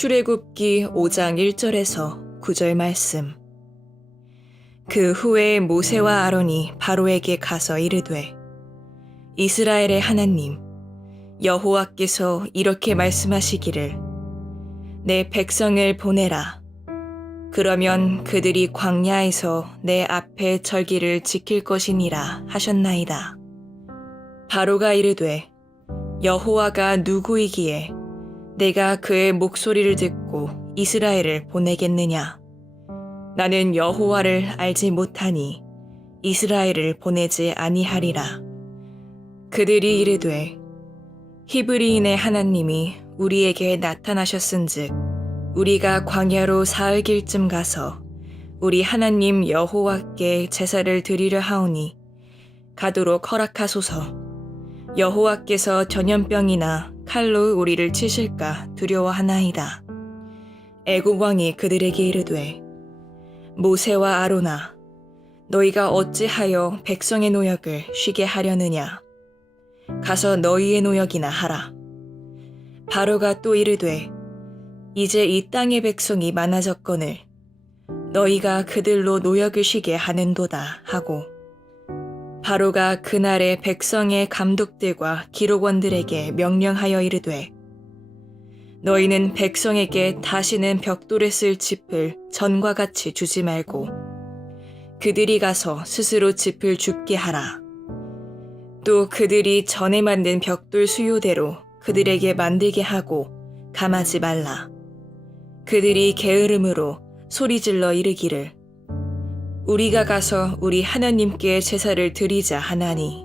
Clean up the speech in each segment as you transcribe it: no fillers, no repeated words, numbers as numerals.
출애굽기 5장 1절에서 9절 말씀. 그 후에 모세와 아론이 바로에게 가서 이르되, 이스라엘의 하나님 여호와께서 이렇게 말씀하시기를, 내 백성을 보내라. 그러면 그들이 광야에서 내 앞에 절기를 지킬 것이니라 하셨나이다. 바로가 이르되, 여호와가 누구이기에 내가 그의 목소리를 듣고 이스라엘을 보내겠느냐? 나는 여호와를 알지 못하니 이스라엘을 보내지 아니하리라. 그들이 이르되, 히브리인의 하나님이 우리에게 나타나셨은즉 우리가 광야로 사흘 길쯤 가서 우리 하나님 여호와께 제사를 드리려 하오니 가도록 허락하소서. 여호와께서 전염병이나 칼로 우리를 치실까 두려워하나이다. 애굽 왕이 그들에게 이르되, 모세와 아론아, 너희가 어찌하여 백성의 노역을 쉬게 하려느냐? 가서 너희의 노역이나 하라. 바로가 또 이르되, 이제 이 땅의 백성이 많아졌거늘 너희가 그들로 노역을 쉬게 하는도다 하고, 바로가 그날에 백성의 감독들과 기록원들에게 명령하여 이르되, 너희는 백성에게 다시는 벽돌에 쓸 짚을 전과 같이 주지 말고 그들이 가서 스스로 짚을 줍게 하라. 또 그들이 전에 만든 벽돌 수요대로 그들에게 만들게 하고 감하지 말라. 그들이 게으름으로 소리질러 이르기를, 우리가 가서 우리 하나님께 제사를 드리자 하나니,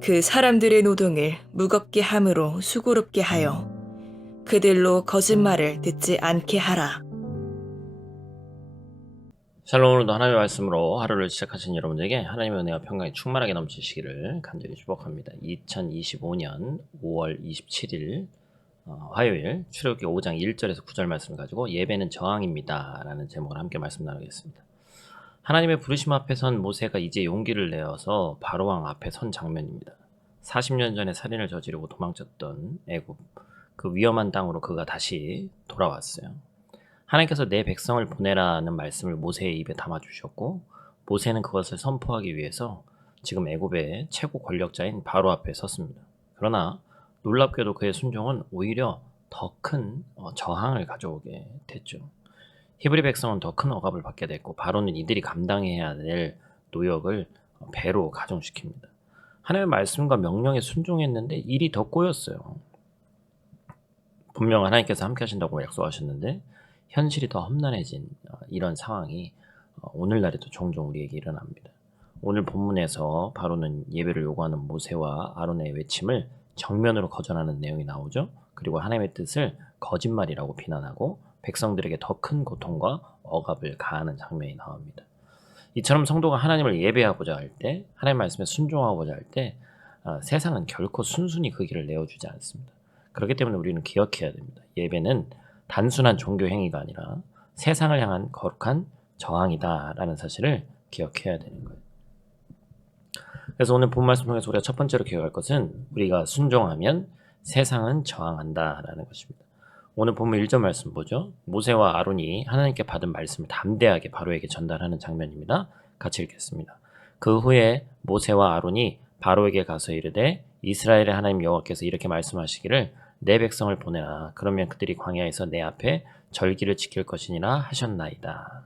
그 사람들의 노동을 무겁게 함으로 수고롭게 하여 그들로 거짓말을 듣지 않게 하라. 샬롬. 오늘도 하나님의 말씀으로 하루를 시작하신 여러분에게 하나님의 은혜와 평강이 충만하게 넘치시기를 간절히 축복합니다. 2025년 5월 27일 화요일 출애굽기 5장 1절에서 9절 말씀을 가지고 예배는 저항입니다 라는 제목으로 함께 말씀 나누겠습니다. 하나님의 부르심 앞에 선 모세가 이제 용기를 내어서 바로왕 앞에 선 장면입니다. 40년 전에 살인을 저지르고 도망쳤던 애굽, 그 위험한 땅으로 그가 다시 돌아왔어요. 하나님께서 내 백성을 보내라는 말씀을 모세의 입에 담아주셨고, 모세는 그것을 선포하기 위해서 지금 애굽의 최고 권력자인 바로 앞에 섰습니다. 그러나 놀랍게도 그의 순종은 오히려 더 큰 저항을 가져오게 됐죠. 히브리 백성은 더 큰 억압을 받게 됐고, 바로는 이들이 감당해야 될 노역을 배로 가중시킵니다. 하나님의 말씀과 명령에 순종했는데 일이 더 꼬였어요. 분명 하나님께서 함께 하신다고 약속하셨는데 현실이 더 험난해진 이런 상황이 오늘날에도 종종 우리에게 일어납니다. 오늘 본문에서 바로는 예배를 요구하는 모세와 아론의 외침을 정면으로 거절하는 내용이 나오죠. 그리고 하나님의 뜻을 거짓말이라고 비난하고 백성들에게 더 큰 고통과 억압을 가하는 장면이 나옵니다. 이처럼 성도가 하나님을 예배하고자 할 때, 하나님의 말씀에 순종하고자 할 때 세상은 결코 순순히 그 길을 내어주지 않습니다. 그렇기 때문에 우리는 기억해야 됩니다. 예배는 단순한 종교 행위가 아니라 세상을 향한 거룩한 저항이다라는 사실을 기억해야 되는 거예요. 그래서 오늘 본 말씀 통해서 우리가 첫 번째로 기억할 것은, 우리가 순종하면 세상은 저항한다라는 것입니다. 오늘 본문 1절 말씀 보죠. 모세와 아론이 하나님께 받은 말씀을 담대하게 바로에게 전달하는 장면입니다. 같이 읽겠습니다. 그 후에 모세와 아론이 바로에게 가서 이르되, 이스라엘의 하나님 여호와께서 이렇게 말씀하시기를, 내 백성을 보내라. 그러면 그들이 광야에서 내 앞에 절기를 지킬 것이니라 하셨나이다.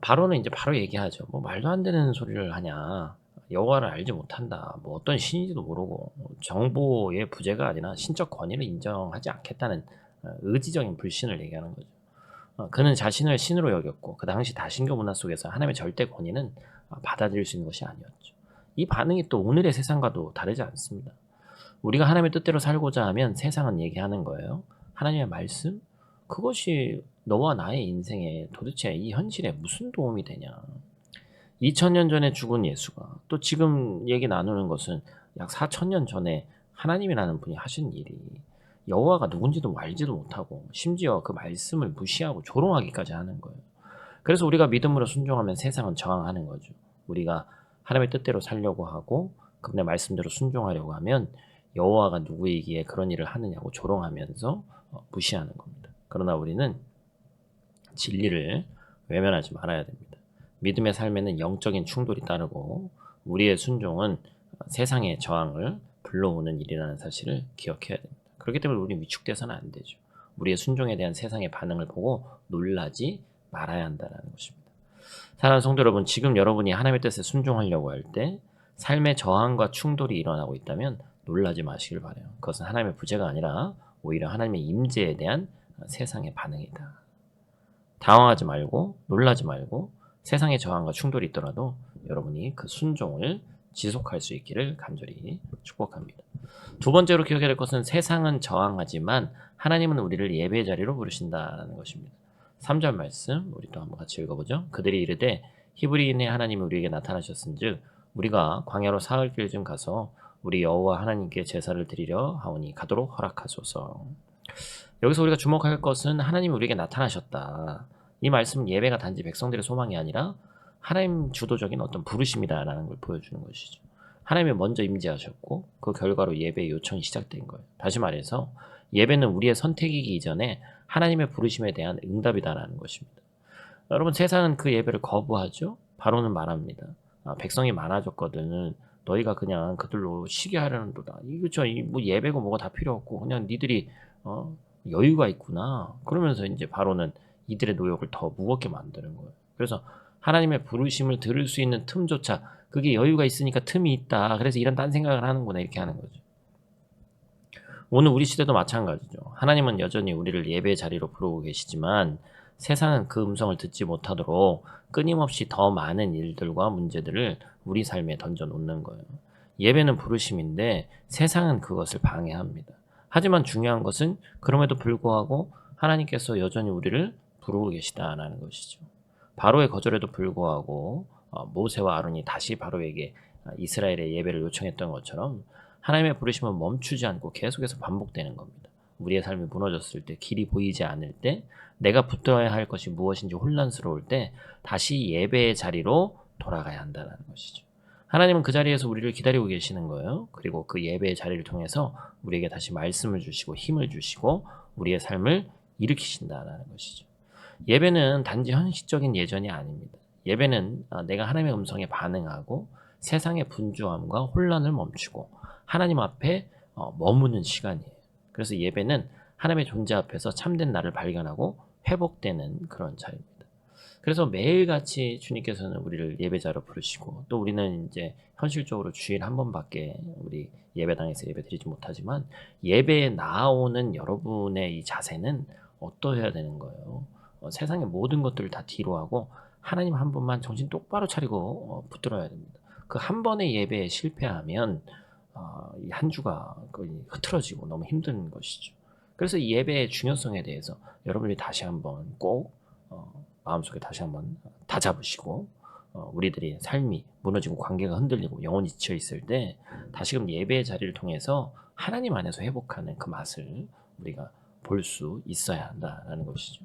바로는 이제 바로 얘기하죠. 뭐 말도 안 되는 소리를 하냐. 여호와를 알지 못한다. 뭐 어떤 신인지도 모르고 정보의 부재가 아니라 신적 권위를 인정하지 않겠다는 의지적인 불신을 얘기하는 거죠. 그는 자신을 신으로 여겼고 그 당시 다신교 문화 속에서 하나님의 절대 권위는 받아들일 수 있는 것이 아니었죠. 이 반응이 또 오늘의 세상과도 다르지 않습니다. 우리가 하나님의 뜻대로 살고자 하면 세상은 얘기하는 거예요. 하나님의 말씀? 그것이 너와 나의 인생에 도대체 이 현실에 무슨 도움이 되냐. 2000년 전에 죽은 예수가 또 지금 얘기 나누는 것은 약 4000년 전에 하나님이라는 분이 하신 일이, 여호와가 누군지도 알지도 못하고 심지어 그 말씀을 무시하고 조롱하기까지 하는 거예요. 그래서 우리가 믿음으로 순종하면 세상은 저항하는 거죠. 우리가 하나님의 뜻대로 살려고 하고 그분의 말씀대로 순종하려고 하면 여호와가 누구이기에 그런 일을 하느냐고 조롱하면서 무시하는 겁니다. 그러나 우리는 진리를 외면하지 말아야 됩니다. 믿음의 삶에는 영적인 충돌이 따르고 우리의 순종은 세상의 저항을 불러오는 일이라는 사실을 기억해야 됩니다. 그렇기 때문에 우리는 위축돼서는 안 되죠. 우리의 순종에 대한 세상의 반응을 보고 놀라지 말아야 한다는 것입니다. 사랑하는 성도 여러분, 지금 여러분이 하나님의 뜻에 순종하려고 할 때 삶의 저항과 충돌이 일어나고 있다면 놀라지 마시길 바라요. 그것은 하나님의 부재가 아니라 오히려 하나님의 임재에 대한 세상의 반응이다. 당황하지 말고 놀라지 말고 세상의 저항과 충돌이 있더라도 여러분이 그 순종을 지속할 수 있기를 간절히 축복합니다. 두 번째로 기억해야 될 것은 세상은 저항하지만 하나님은 우리를 예배의 자리로 부르신다는 것입니다. 3절 말씀 우리 또 한번 같이 읽어보죠. 그들이 이르되 히브리인의 하나님이 우리에게 나타나셨은즉 우리가 광야로 사흘 길쯤 가서 우리 여호와 하나님께 제사를 드리려 하오니 가도록 허락하소서. 여기서 우리가 주목할 것은 하나님이 우리에게 나타나셨다. 이 말씀은 예배가 단지 백성들의 소망이 아니라 하나님 주도적인 어떤 부르심이다라는 걸 보여주는 것이죠. 하나님이 먼저 임재하셨고 그 결과로 예배의 요청이 시작된 거예요. 다시 말해서 예배는 우리의 선택이기 이전에 하나님의 부르심에 대한 응답이다라는 것입니다. 여러분, 세상은 그 예배를 거부하죠. 바로는 말합니다. 백성이 많아졌거든. 너희가 그냥 그들로 쉬게 하려는도다. 이거죠. 뭐 예배고 뭐가 다 필요 없고 그냥 니들이 여유가 있구나. 그러면서 이제 바로는 이들의 노역을 더 무겁게 만드는 거예요. 그래서 하나님의 부르심을 들을 수 있는 틈조차 그게 여유가 있으니까 틈이 있다. 그래서 이런 딴 생각을 하는구나. 이렇게 하는 거죠. 오늘 우리 시대도 마찬가지죠. 하나님은 여전히 우리를 예배의 자리로 부르고 계시지만 세상은 그 음성을 듣지 못하도록 끊임없이 더 많은 일들과 문제들을 우리 삶에 던져놓는 거예요. 예배는 부르심인데 세상은 그것을 방해합니다. 하지만 중요한 것은 그럼에도 불구하고 하나님께서 여전히 우리를 부르고 계시다라는 것이죠. 바로의 거절에도 불구하고 모세와 아론이 다시 바로에게 이스라엘의 예배를 요청했던 것처럼 하나님의 부르심은 멈추지 않고 계속해서 반복되는 겁니다. 우리의 삶이 무너졌을 때, 길이 보이지 않을 때, 내가 붙들어야 할 것이 무엇인지 혼란스러울 때 다시 예배의 자리로 돌아가야 한다는 것이죠. 하나님은 그 자리에서 우리를 기다리고 계시는 거예요. 그리고 그 예배의 자리를 통해서 우리에게 다시 말씀을 주시고 힘을 주시고 우리의 삶을 일으키신다는 것이죠. 예배는 단지 형식적인 예전이 아닙니다. 예배는 내가 하나님의 음성에 반응하고 세상의 분주함과 혼란을 멈추고 하나님 앞에 머무는 시간이에요. 그래서 예배는 하나님의 존재 앞에서 참된 나를 발견하고 회복되는 그런 자리입니다. 그래서 매일같이 주님께서는 우리를 예배자로 부르시고 또 우리는 이제 현실적으로 주일 한 번밖에 우리 예배당에서 예배 드리지 못하지만 예배에 나아오는 여러분의 이 자세는 어떠해야 되는 거예요? 세상의 모든 것들을 다 뒤로 하고 하나님 한 분만 정신 똑바로 차리고 붙들어야 됩니다. 그 한 번의 예배에 실패하면 이 한 주가 거의 흐트러지고 너무 힘든 것이죠. 그래서 이 예배의 중요성에 대해서 여러분이 다시 한번 꼭 마음속에 다시 한번 다잡으시고 우리들이 삶이 무너지고 관계가 흔들리고 영혼이 지쳐 있을 때 다시금 예배의 자리를 통해서 하나님 안에서 회복하는 그 맛을 우리가 볼 수 있어야 한다는 것이죠.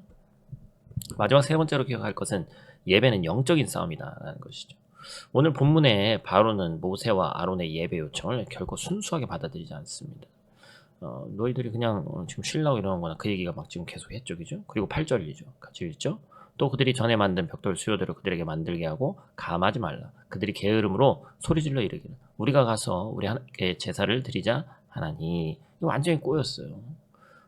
마지막 세 번째로 기억할 것은 예배는 영적인 싸움이다라는 것이죠. 오늘 본문에 바로는 모세와 아론의 예배 요청을 결코 순수하게 받아들이지 않습니다. 너희들이 그냥 지금 쉬려고 이러는 거나 그 얘기가 막 지금 계속 했죠. 그죠? 그리고 8절이죠. 같이 읽죠? 또 그들이 전에 만든 벽돌 수요대로 그들에게 만들게 하고 감하지 말라. 그들이 게으름으로 소리질러 이르기를 우리가 가서 우리 하나님께 제사를 드리자 하나니. 이거 완전히 꼬였어요.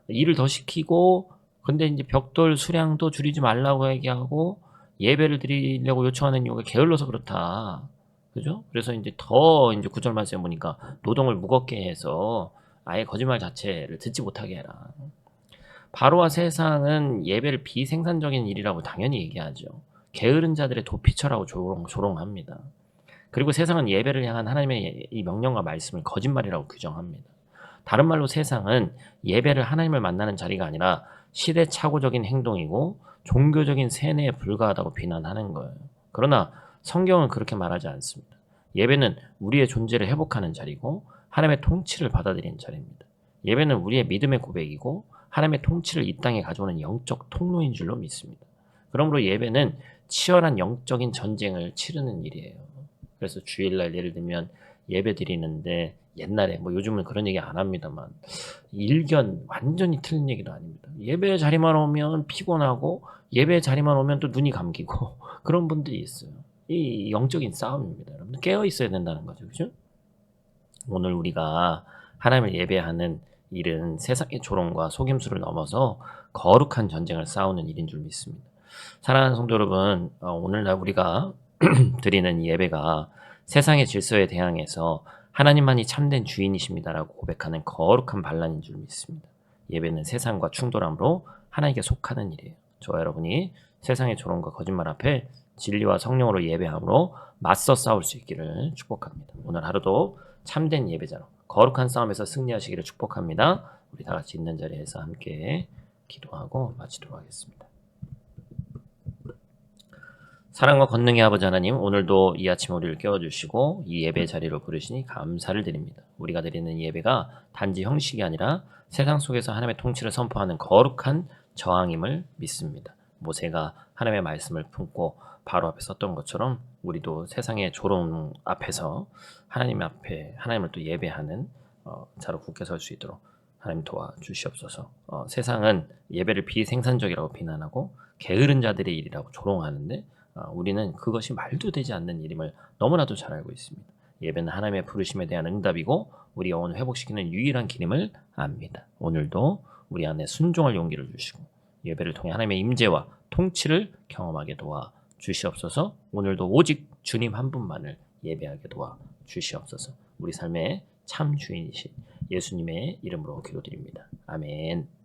일을 더 시키고 근데 이제 벽돌 수량도 줄이지 말라고 얘기하고 예배를 드리려고 요청하는 이유가 게을러서 그렇다. 그죠? 그래서 이제 더 이제 9절 말씀에 보니까 노동을 무겁게 해서 아예 거짓말 자체를 듣지 못하게 해라. 바로와 세상은 예배를 비생산적인 일이라고 당연히 얘기하죠. 게으른 자들의 도피처라고 조롱합니다. 그리고 세상은 예배를 향한 하나님의 이 명령과 말씀을 거짓말이라고 규정합니다. 다른 말로 세상은 예배를 하나님을 만나는 자리가 아니라 시대착오적인 행동이고 종교적인 세뇌에 불과하다고 비난하는 거예요. 그러나 성경은 그렇게 말하지 않습니다. 예배는 우리의 존재를 회복하는 자리고 하나님의 통치를 받아들이는 자리입니다. 예배는 우리의 믿음의 고백이고 하나님의 통치를 이 땅에 가져오는 영적 통로인 줄로 믿습니다. 그러므로 예배는 치열한 영적인 전쟁을 치르는 일이에요. 그래서 주일날 예를 들면 예배 드리는데 옛날에 뭐 요즘은 그런 얘기 안 합니다만 일견 완전히 틀린 얘기도 아닙니다. 예배 자리만 오면 피곤하고 예배 자리만 오면 또 눈이 감기고 그런 분들이 있어요. 이 영적인 싸움입니다. 여러분 깨어 있어야 된다는 거죠. 그죠? 오늘 우리가 하나님을 예배하는 일은 세상의 조롱과 속임수를 넘어서 거룩한 전쟁을 싸우는 일인 줄 믿습니다. 사랑하는 성도 여러분, 오늘날 우리가 드리는 예배가 세상의 질서에 대항해서 하나님만이 참된 주인이십니다라고 고백하는 거룩한 반란인 줄 믿습니다. 예배는 세상과 충돌함으로 하나님께 속하는 일이에요. 저와 여러분이 세상의 조롱과 거짓말 앞에 진리와 성령으로 예배함으로 맞서 싸울 수 있기를 축복합니다. 오늘 하루도 참된 예배자로 거룩한 싸움에서 승리하시기를 축복합니다. 우리 다 같이 있는 자리에서 함께 기도하고 마치도록 하겠습니다. 사랑과 권능의 아버지 하나님, 오늘도 이 아침 우리를 깨워주시고 이 예배 자리로 부르시니 감사를 드립니다. 우리가 드리는 예배가 단지 형식이 아니라 세상 속에서 하나님의 통치를 선포하는 거룩한 저항임을 믿습니다. 모세가 하나님의 말씀을 품고 바로 앞에 섰던 것처럼 우리도 세상의 조롱 앞에서 하나님 앞에 하나님을 또 예배하는 자로 굳게 설 수 있도록 하나님 도와주시옵소서. 세상은 예배를 비생산적이라고 비난하고 게으른 자들의 일이라고 조롱하는데 우리는 그것이 말도 되지 않는 일임을 너무나도 잘 알고 있습니다. 예배는 하나님의 부르심에 대한 응답이고 우리 영혼을 회복시키는 유일한 길임을 압니다. 오늘도 우리 안에 순종할 용기를 주시고 예배를 통해 하나님의 임재와 통치를 경험하게 도와 주시옵소서. 오늘도 오직 주님 한 분만을 예배하게 도와 주시옵소서. 우리 삶의 참 주인이신 예수님의 이름으로 기도드립니다. 아멘.